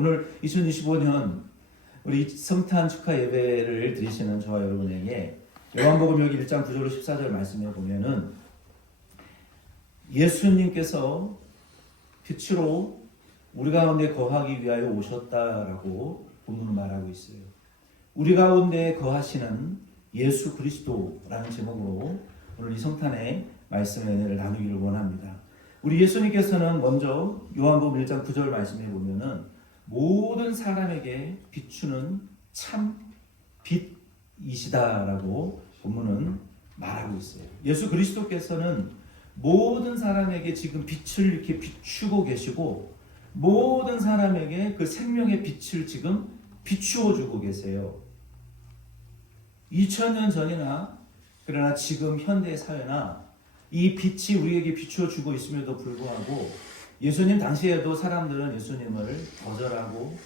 오늘 2025년 우리 성탄 축하 예배를 드리시는 저와 여러분에게 요한복음 여기 1장 9절로 14절 말씀에 보면은 예수님께서 빛으로 우리 가운데 거하기 위하여 오셨다라고 본문은 말하고 있어요. 우리 가운데 거하시는 예수 그리스도라는 제목으로 오늘 이 성탄의 말씀을 나누기를 원합니다. 우리 예수님께서는 먼저 요한복음 1장 9절 말씀에 보면은 모든 사람에게 비추는 참 빛이시다라고 본문은 말하고 있어요. 예수 그리스도께서는 모든 사람에게 지금 빛을 이렇게 비추고 계시고 모든 사람에게 그 생명의 빛을 지금 비추어 주고 계세요. 2000년 전이나 그러나 지금 현대 사회나 이 빛이 우리에게 비추어 주고 있음에도 불구하고 예수님 당시에도 사람들은 예수님을 거절하고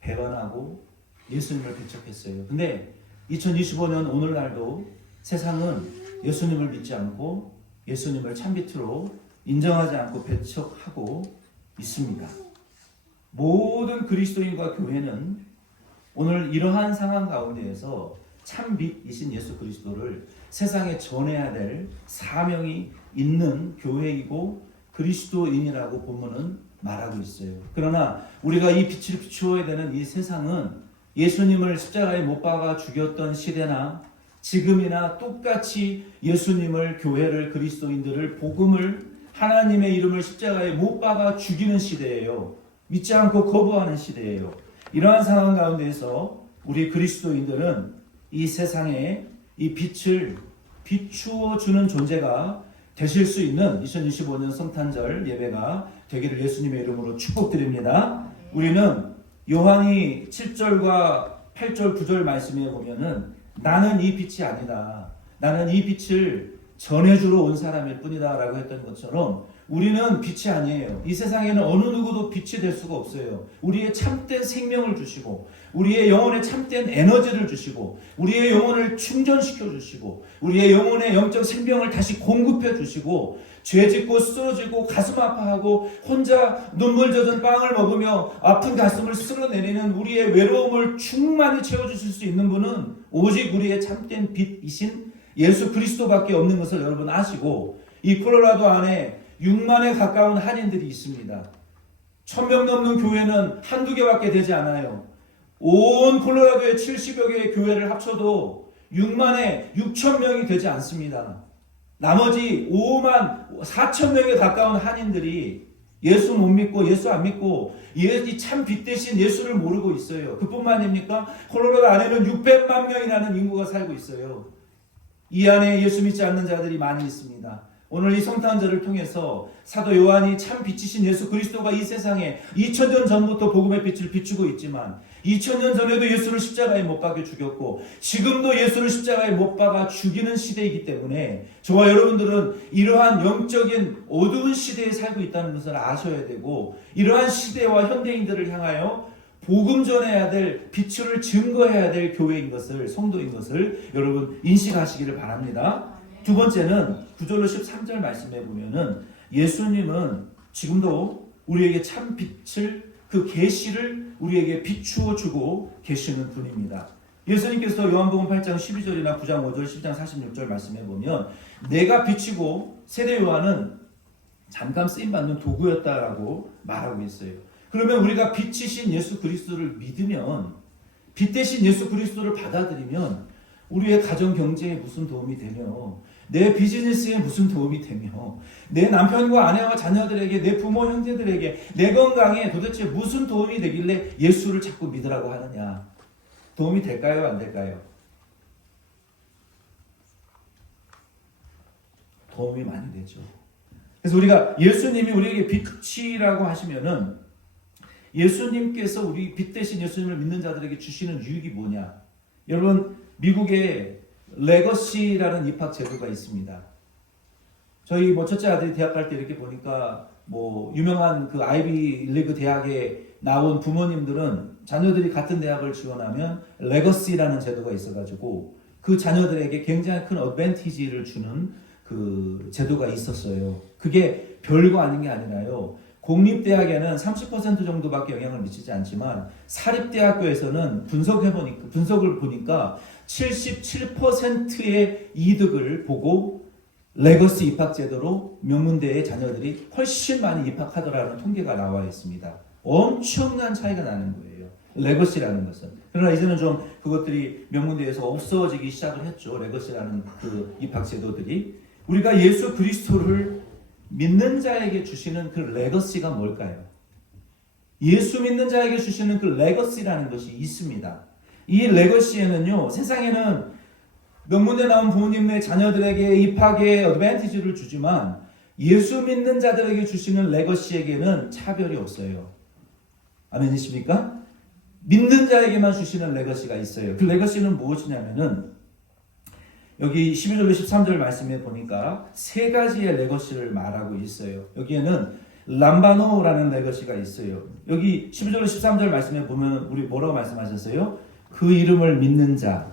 배반하고 예수님을 배척했어요. 근데 2025년 오늘날도 세상은 예수님을 믿지 않고 예수님을 참빛으로 인정하지 않고 배척하고 있습니다. 모든 그리스도인과 교회는 오늘 이러한 상황 가운데에서 참빛이신 예수 그리스도를 세상에 전해야 될 사명이 있는 교회이고 그리스도인이라고 본문은 말하고 있어요. 그러나 우리가 이 빛을 비추어야 되는 이 세상은 예수님을 십자가에 못 박아 죽였던 시대나 지금이나 똑같이 예수님을, 교회를, 그리스도인들을, 복음을, 하나님의 이름을 십자가에 못 박아 죽이는 시대예요. 믿지 않고 거부하는 시대예요. 이러한 상황 가운데에서 우리 그리스도인들은 이 세상에 이 빛을 비추어 주는 존재가 되실 수 있는 2025년 성탄절 예배가 되기를 예수님의 이름으로 축복드립니다. 우리는 요한이 7절과 8절 9절 말씀에 보면은 나는 이 빛이 아니다. 나는 이 빛을 전해주러 온 사람일 뿐이다 라고 했던 것처럼 우리는 빛이 아니에요. 이 세상에는 어느 누구도 빛이 될 수가 없어요. 우리의 참된 생명을 주시고 우리의 영혼에 참된 에너지를 주시고 우리의 영혼을 충전시켜 주시고 우리의 영혼의 영적 생명을 다시 공급해 주시고 죄짓고 쓰러지고 가슴 아파하고 혼자 눈물 젖은 빵을 먹으며 아픈 가슴을 쓸어내리는 우리의 외로움을 충만히 채워주실 수 있는 분은 오직 우리의 참된 빛이신 예수 그리스도밖에 없는 것을 여러분 아시고 이 콜로라도 안에 6만에 가까운 한인들이 있습니다. 1000명 넘는 교회는 한두 개밖에 되지 않아요. 온 콜로라도의 70여 개의 교회를 합쳐도 6만에 6,000명이 되지 않습니다. 나머지 5만 4천 명에 가까운 한인들이 예수 못 믿고 예수 안 믿고 이 참 빛 대신 예수를 모르고 있어요. 그뿐만입니까? 콜로라도 안에는 600만 명이라는 인구가 살고 있어요. 이 안에 예수 믿지 않는 자들이 많이 있습니다. 오늘 이 성탄절을 통해서 사도 요한이 참 빛이신 예수 그리스도가 이 세상에 2000년 전부터 복음의 빛을 비추고 있지만 2000년 전에도 예수를 십자가에 못 박아 죽였고 지금도 예수를 십자가에 못 박아 죽이는 시대이기 때문에 저와 여러분들은 이러한 영적인 어두운 시대에 살고 있다는 것을 아셔야 되고 이러한 시대와 현대인들을 향하여 복음 전해야 될 빛을 증거해야 될 교회인 것을 성도인 것을 여러분 인식하시기를 바랍니다. 두 번째는 9절로 13절 말씀해 보면은 예수님은 지금도 우리에게 참 빛을 그 계시를 우리에게 비추어 주고 계시는 분입니다. 예수님께서 요한복음 8장 12절이나 9장 5절 10장 46절 말씀해 보면 내가 빛이고 세대 요한은 잠깐 쓰임 받는 도구였다라고 말하고 있어요. 그러면 우리가 빛이신 예수 그리스도를 믿으면 빛 대신 예수 그리스도를 받아들이면 우리의 가정 경제에 무슨 도움이 되며 내 비즈니스에 무슨 도움이 되며 내 남편과 아내와 자녀들에게 내 부모 형제들에게 내 건강에 도대체 무슨 도움이 되길래 예수를 자꾸 믿으라고 하느냐. 도움이 될까요? 안 될까요? 도움이 많이 되죠. 그래서 우리가 예수님이 우리에게 빛이라고 하시면은 예수님께서 우리 빛 대신 예수님을 믿는 자들에게 주시는 유익이 뭐냐? 여러분 미국에 레거시라는 입학 제도가 있습니다. 저희 첫째 아들이 대학 갈 때 이렇게 보니까 유명한 그 아이비 리그 대학에 나온 부모님들은 자녀들이 같은 대학을 지원하면 레거시라는 제도가 있어가지고 그 자녀들에게 굉장히 큰 어드밴티지를 주는 그 제도가 있었어요. 그게 별거 아닌 게 아니라요. 공립대학에는 30% 정도밖에 영향을 미치지 않지만 사립대학교에서는 분석을 보니까 77%의 이득을 보고 레거시 입학 제도로 명문대의 자녀들이 훨씬 많이 입학하더라는 통계가 나와 있습니다. 엄청난 차이가 나는 거예요. 레거시라는 것은. 그러나 이제는 좀 그것들이 명문대에서 없어지기 시작을 했죠. 레거시라는 그 입학 제도들이. 우리가 예수 그리스도를 믿는 자에게 주시는 그 레거시가 뭘까요? 예수 믿는 자에게 주시는 그 레거시라는 것이 있습니다. 이 레거시에는요, 세상에는 명문대 나온 부모님의 자녀들에게 입학의 어드밴티지를 주지만 예수 믿는 자들에게 주시는 레거시에게는 차별이 없어요. 아멘이십니까? 믿는 자에게만 주시는 레거시가 있어요. 그 레거시는 무엇이냐면은 여기 12절로 13절 말씀에 보니까 세 가지의 레거시를 말하고 있어요. 여기에는 람바노라는 레거시가 있어요. 여기 12절로 13절 말씀에 보면 우리 뭐라고 말씀하셨어요? 그 이름을 믿는 자,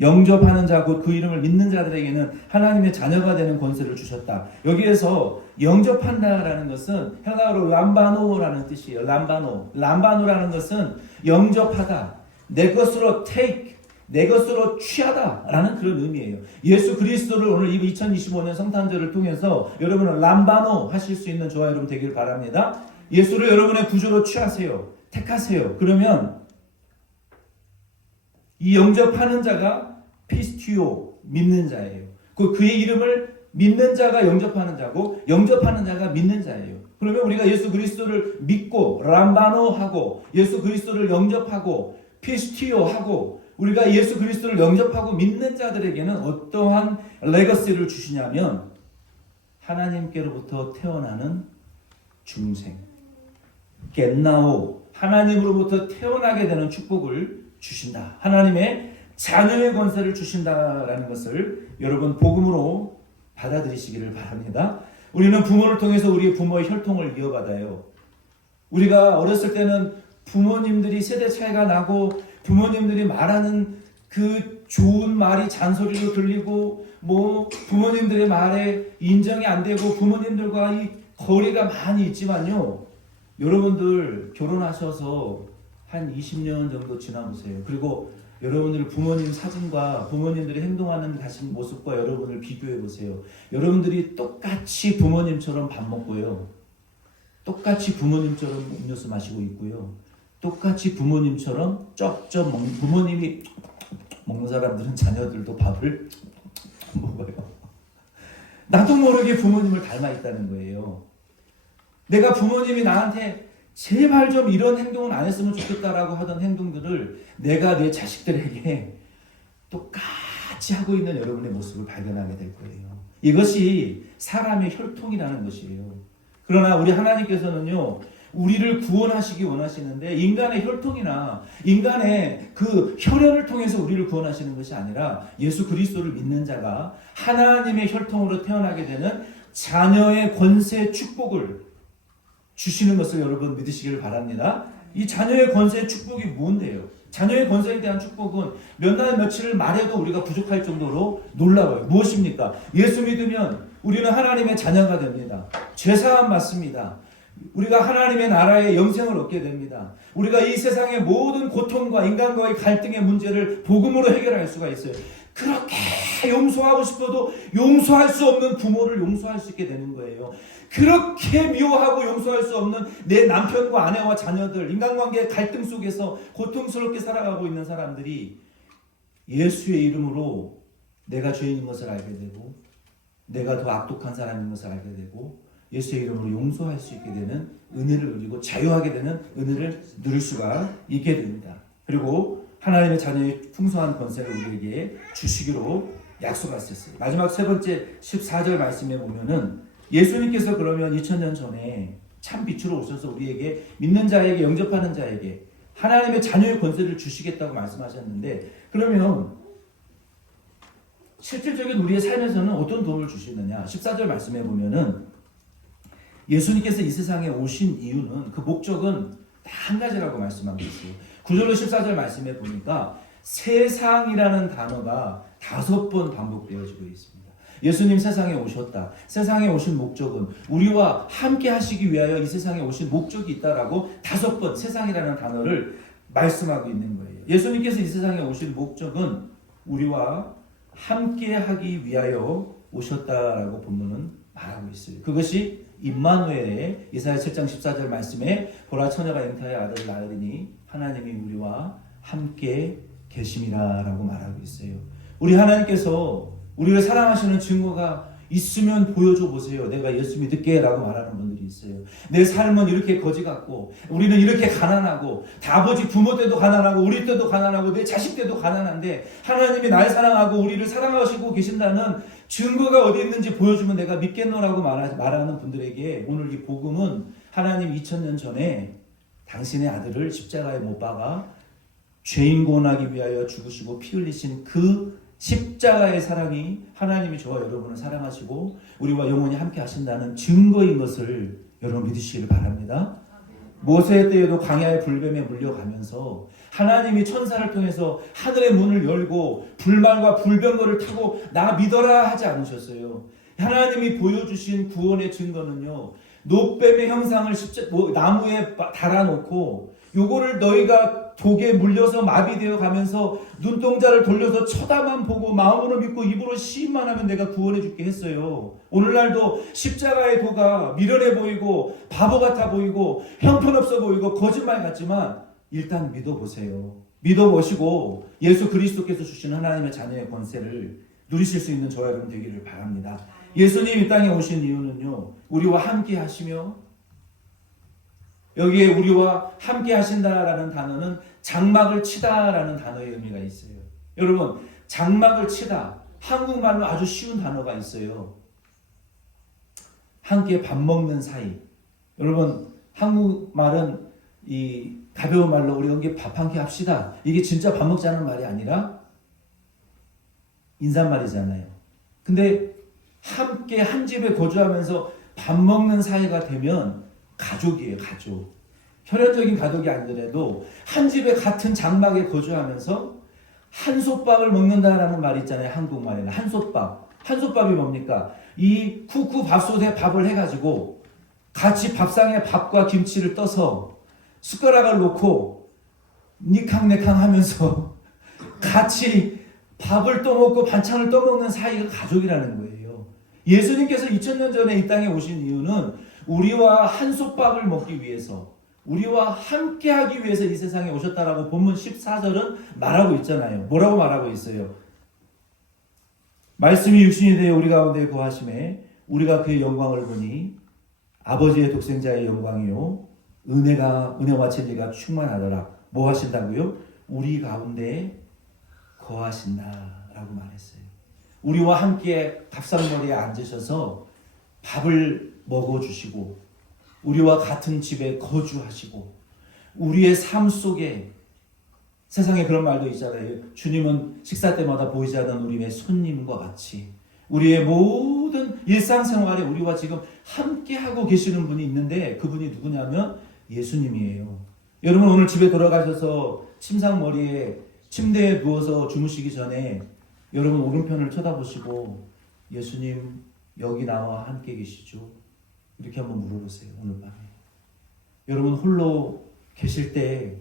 영접하는 자, 곧 그 이름을 믿는 자들에게는 하나님의 자녀가 되는 권세를 주셨다. 여기에서 영접한다라는 것은 헬라어로 람바노라는 뜻이에요. 람바노라는 것은 영접하다, 내 것으로 take, 내 것으로 취하다라는 그런 의미예요. 예수 그리스도를 오늘 2025년 성탄절을 통해서 여러분은 람바노 하실 수 있는 저와 여러분 되길 바랍니다. 예수를 여러분의 구주로 취하세요. 택하세요. 그러면 이 영접하는 자가 피스티오, 믿는 자예요. 그의 이름을 믿는 자가 영접하는 자고 영접하는 자가 믿는 자예요. 그러면 우리가 예수 그리스도를 믿고 람바노하고 예수 그리스도를 영접하고 피스티오하고 우리가 예수 그리스도를 영접하고 믿는 자들에게는 어떠한 레거시를 주시냐면 하나님께로부터 태어나는 중생, 겟나오, 하나님으로부터 태어나게 되는 축복을 주신다. 하나님의 자녀의 권세를 주신다라는 것을 여러분 복음으로 받아들이시기를 바랍니다. 우리는 부모를 통해서 우리의 부모의 혈통을 이어받아요. 우리가 어렸을 때는 부모님들이 세대 차이가 나고 부모님들이 말하는 그 좋은 말이 잔소리로 들리고 뭐 부모님들의 말에 인정이 안 되고 부모님들과 이 거리가 많이 있지만요. 여러분들 결혼하셔서 한 20년 정도 지나보세요. 그리고 여러분들 부모님 사진과 부모님들이 행동하는 모습과 여러분을 비교해 보세요. 여러분들이 똑같이 부모님처럼 밥 먹고요. 똑같이 부모님처럼 음료수 마시고 있고요. 똑같이 부모님처럼 쩝쩝 먹는, 부모님이 먹는 사람들은 자녀들도 밥을 먹어요. 나도 모르게 부모님을 닮아 있다는 거예요. 내가 부모님이 나한테 제발 좀 이런 행동은 안 했으면 좋겠다라고 하던 행동들을 내가 내 자식들에게 똑같이 하고 있는 여러분의 모습을 발견하게 될 거예요. 이것이 사람의 혈통이라는 것이에요. 그러나 우리 하나님께서는요, 우리를 구원하시기 원하시는데 인간의 혈통이나 인간의 그 혈연을 통해서 우리를 구원하시는 것이 아니라 예수 그리스도를 믿는 자가 하나님의 혈통으로 태어나게 되는 자녀의 권세 축복을 주시는 것을 여러분 믿으시기를 바랍니다. 이 자녀의 권세의 축복이 뭔데요? 자녀의 권세에 대한 축복은 몇 날 며칠을 말해도 우리가 부족할 정도로 놀라워요. 무엇입니까? 예수 믿으면 우리는 하나님의 자녀가 됩니다. 죄사함 받습니다. 우리가 하나님의 나라의 영생을 얻게 됩니다. 우리가 이 세상의 모든 고통과 인간과의 갈등의 문제를 복음으로 해결할 수가 있어요. 그렇게 용서하고 싶어도 용서할 수 없는 부모를 용서할 수 있게 되는 거예요. 그렇게 미워하고 용서할 수 없는 내 남편과 아내와 자녀들, 인간관계의 갈등 속에서 고통스럽게 살아가고 있는 사람들이 예수의 이름으로 내가 죄인인 것을 알게 되고 내가 더 악독한 사람인 것을 알게 되고 예수의 이름으로 용서할 수 있게 되는 은혜를 누리고 자유하게 되는 은혜를 누릴 수가 있게 됩니다. 그리고 하나님의 자녀의 풍성한 권세를 우리에게 주시기로 약속하셨어요. 마지막 세 번째 14절 말씀에 보면은 예수님께서 그러면 2000년 전에 참 빛으로 오셔서 우리에게 믿는 자에게 영접하는 자에게 하나님의 자녀의 권세를 주시겠다고 말씀하셨는데 그러면 실질적인 우리의 삶에서는 어떤 도움을 주시느냐? 14절 말씀에 보면은 예수님께서 이 세상에 오신 이유는 그 목적은 다 한 가지라고 말씀하고 있어요. 9절로 14절 말씀에 보니까 세상이라는 단어가 5번 반복되어지고 있습니다. 예수님 세상에 오셨다. 세상에 오신 목적은 우리와 함께 하시기 위하여 이 세상에 오신 목적이 있다라고 5번 세상이라는 단어를 말씀하고 있는 거예요. 예수님께서 이 세상에 오신 목적은 우리와 함께 하기 위하여 오셨다라고 본문은 말하고 있어요. 그것이 임마누엘의 이사야 7장 14절 말씀에 보라 처녀가 잉태하여 아들을 낳으리니 하나님이 우리와 함께 계심이라라고 말하고 있어요. 우리 하나님께서 우리를 사랑하시는 증거가 있으면 보여줘 보세요. 내가 예수 믿을게 라고 말하는 분들이 있어요. 내 삶은 이렇게 거지 같고 우리는 이렇게 가난하고 다 아버지 부모 때도 가난하고 우리 때도 가난하고 내 자식 때도 가난한데 하나님이 날 사랑하고 우리를 사랑하시고 계신다는 증거가 어디 있는지 보여주면 내가 믿겠노라고 말하는 분들에게 오늘 이 복음은 하나님 2000년 전에 당신의 아들을 십자가에 못 박아 죄인 구원하기 위하여 죽으시고 피 흘리신 그 십자가의 사랑이 하나님이 저와 여러분을 사랑하시고 우리와 영원히 함께 하신다는 증거인 것을 여러분 믿으시길 바랍니다. 모세 때에도 광야의 불뱀에 물려가면서 하나님이 천사를 통해서 하늘의 문을 열고 불말과 불병거를 타고 나 믿어라 하지 않으셨어요. 하나님이 보여주신 구원의 증거는요, 노뱀의 형상을 나무에 달아놓고 요거를 너희가 독에 물려서 마비되어 가면서 눈동자를 돌려서 쳐다만 보고 마음으로 믿고 입으로 시인만 하면 내가 구원해 줄게 했어요. 오늘날도 십자가의 도가 미련해 보이고 바보 같아 보이고 형편없어 보이고 거짓말 같지만 일단 믿어보세요. 믿어보시고 예수 그리스도께서 주신 하나님의 자녀의 권세를 누리실 수 있는 저와 여러분 되기를 바랍니다. 예수님 이 땅에 오신 이유는요, 우리와 함께 하시며 여기에 우리와 함께 하신다라는 단어는 장막을 치다라는 단어의 의미가 있어요. 여러분, 장막을 치다, 한국말로 아주 쉬운 단어가 있어요. 함께 밥 먹는 사이. 여러분, 한국말은 이 가벼운 말로 우리 여기 밥 한 끼 합시다. 이게 진짜 밥 먹자는 말이 아니라 인사말이잖아요. 근데 함께 한 집에 거주하면서 밥 먹는 사이가 되면 가족이에요, 가족. 혈연적인 가족이 아니더라도 한 집에 같은 장막에 거주하면서 한솥밥을 먹는다라는 말이 있잖아요, 한국말에는. 한솥밥. 한솥밥이 뭡니까? 이 쿠쿠 밥솥에 밥을 해가지고 같이 밥상에 밥과 김치를 떠서 숟가락을 놓고 니캉네캉 하면서 같이 밥을 떠먹고 반찬을 떠먹는 사이가 가족이라는 거예요. 예수님께서 2000년 전에 이 땅에 오신 이유는 우리와 한솥밥을 먹기 위해서, 우리와 함께하기 위해서 이 세상에 오셨다라고 본문 14절은 말하고 있잖아요. 뭐라고 말하고 있어요? 말씀이 육신이 되어 우리 가운데 거하심에 우리가 그의 영광을 보니 아버지의 독생자의 영광이요 은혜와 진리가 충만하더라. 뭐 하신다고요? 우리 가운데 거하신다라고 말했어요. 우리와 함께 밥상머리에 앉으셔서 밥을 먹어주시고 우리와 같은 집에 거주하시고 우리의 삶 속에, 세상에 그런 말도 있잖아요. 주님은 식사 때마다 보이지 않는 우리의 손님과 같이 우리의 모든 일상생활에 우리와 지금 함께하고 계시는 분이 있는데 그분이 누구냐면 예수님이에요. 여러분 오늘 집에 돌아가셔서 침상머리에 침대에 누워서 주무시기 전에 여러분 오른편을 쳐다보시고 예수님 여기 나와 함께 계시죠? 이렇게 한번 물어보세요. 오늘 밤에. 여러분 홀로 계실 때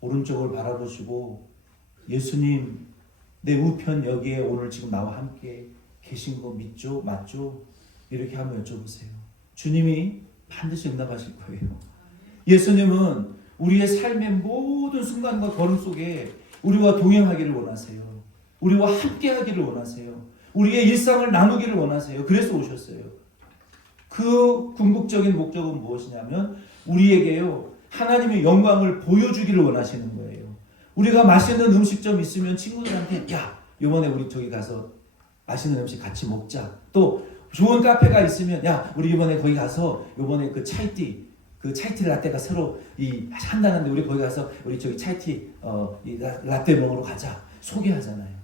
오른쪽을 바라보시고 예수님 내 우편 여기에 오늘 지금 나와 함께 계신 거 믿죠? 맞죠? 이렇게 한번 여쭤보세요. 주님이 반드시 응답하실 거예요. 예수님은 우리의 삶의 모든 순간과 걸음 속에 우리와 동행하기를 원하세요. 우리와 함께하기를 원하세요. 우리의 일상을 나누기를 원하세요. 그래서 오셨어요. 그 궁극적인 목적은 무엇이냐면 우리에게요 하나님의 영광을 보여주기를 원하시는 거예요. 우리가 맛있는 음식점 있으면 친구들한테 야 이번에 우리 저기 가서 맛있는 음식 같이 먹자. 또 좋은 카페가 있으면 야 우리 이번에 거기 가서 이번에 그 차이티 라떼가 새로 한다는데 우리 거기 가서 우리 저기 차이티 이 라떼 먹으러 가자. 소개하잖아요.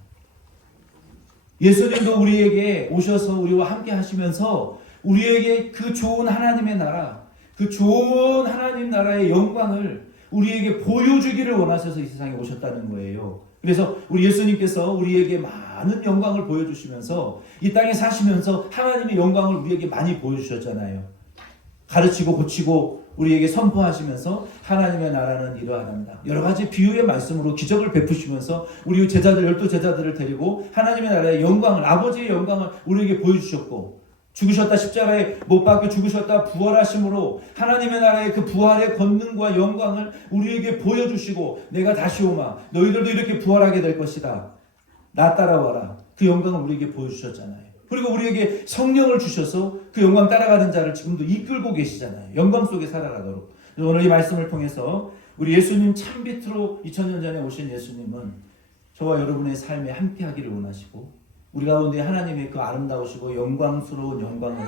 예수님도 우리에게 오셔서 우리와 함께 하시면서 우리에게 그 좋은 하나님의 나라, 그 좋은 하나님 나라의 영광을 우리에게 보여주기를 원하셔서 이 세상에 오셨다는 거예요. 그래서 우리 예수님께서 우리에게 많은 영광을 보여주시면서 이 땅에 사시면서 하나님의 영광을 우리에게 많이 보여주셨잖아요. 가르치고 고치고 우리에게 선포하시면서 하나님의 나라는 이러하답니다. 여러 가지 비유의 말씀으로 기적을 베푸시면서 우리 제자들, 12제자들을 데리고 하나님의 나라의 영광을, 아버지의 영광을 우리에게 보여주셨고, 죽으셨다 십자가에 못 박혀 죽으셨다 부활하심으로 하나님의 나라의 그 부활의 권능과 영광을 우리에게 보여주시고, 내가 다시 오마 너희들도 이렇게 부활하게 될 것이다, 나 따라와라, 그 영광을 우리에게 보여주셨잖아요. 그리고 우리에게 성령을 주셔서 그 영광 따라가는 자를 지금도 이끌고 계시잖아요. 영광 속에 살아가도록. 오늘 이 말씀을 통해서 우리 예수님 참빛으로 2000년 전에 오신 예수님은 저와 여러분의 삶에 함께 하기를 원하시고, 우리 가운데 하나님의 그 아름다우시고 영광스러운 영광을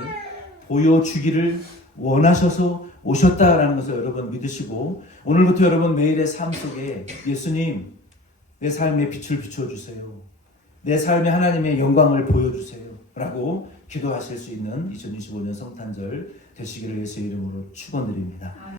보여주기를 원하셔서 오셨다라는 것을 여러분 믿으시고, 오늘부터 여러분 매일의 삶 속에 예수님, 내 삶에 빛을 비춰주세요, 내 삶에 하나님의 영광을 보여주세요 라고 기도하실 수 있는 2025년 성탄절 되시기를 예수의 이름으로 축원드립니다.